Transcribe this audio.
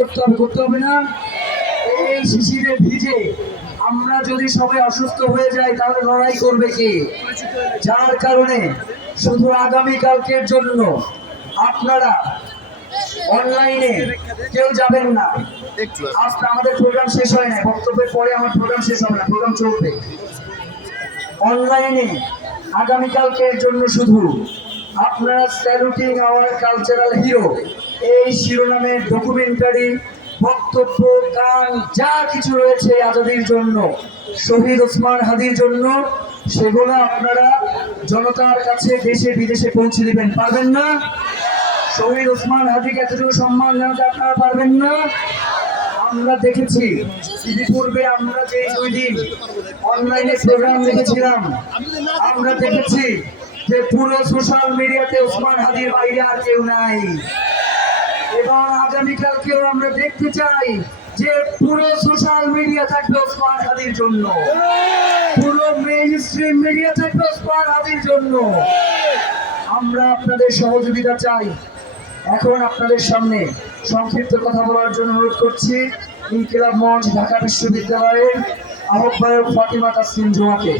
করতে হবে না? এই শিশিরে ভিজে আমরা যদি সবাই অসুস্থ হয়ে যাই তাহলে লড়াই করবে কে? যার কারণে শুধু আগামীকালকের জন্য আপনারা অনলাইনে কেউ যাবেন না। আজকে আমাদের প্রোগ্রাম শেষ হয় না, বক্তব্যের পরে আমার প্রোগ্রাম শেষ হবে না, প্রোগ্রাম চলবে। অনলাইনে আগামীকালকের জন্য শুধু আপনারা স্যালুটিং আওয়ার কালচারাল হিরো এই শিরোনামের ডকুমেন্টারি, বক্তব্য, গান যা কিছু রয়েছে আজাদির জন্য, শহীদ ওসমান হাদির জন্য, সেগুলো আপনারা জনতার কাছে দেশে বিদেশে পৌঁছে দিবেন। পারবেন না? শহীদ ওসমান হাদিকে এতটুকু সম্মান জানাতে আপনারা পারবেন না? আমরা দেখেছি ইতিপূর্বে আমরা যে 2 দিন অনলাইনে প্রোগ্রাম দেখেছিলাম, আমরা দেখেছি যে পুরো সোশ্যাল মিডিয়াতে ওসমান হাদির বাইরে আর কেউ নাই। এবং আগামীকালকেও আমরা দেখতে চাই যে পুরো সোশ্যাল মিডিয়া থাকবে ওসমান হাদির জন্য, পুরো মেইন স্ট্রিম মিডিয়া থাকবে ওসমান হাদির জন্য। আমরা আপনাদের সহযোগিতা চাই। এখন আপনাদের সামনে সংক্ষিপ্ত কথা বলার জন্য অনুরোধ করছি ইনকিলাব মঞ্চ ঢাকা বিশ্ববিদ্যালয়ের আহ্বায়ক ফাতিমা তাসলিম জোয়াকে।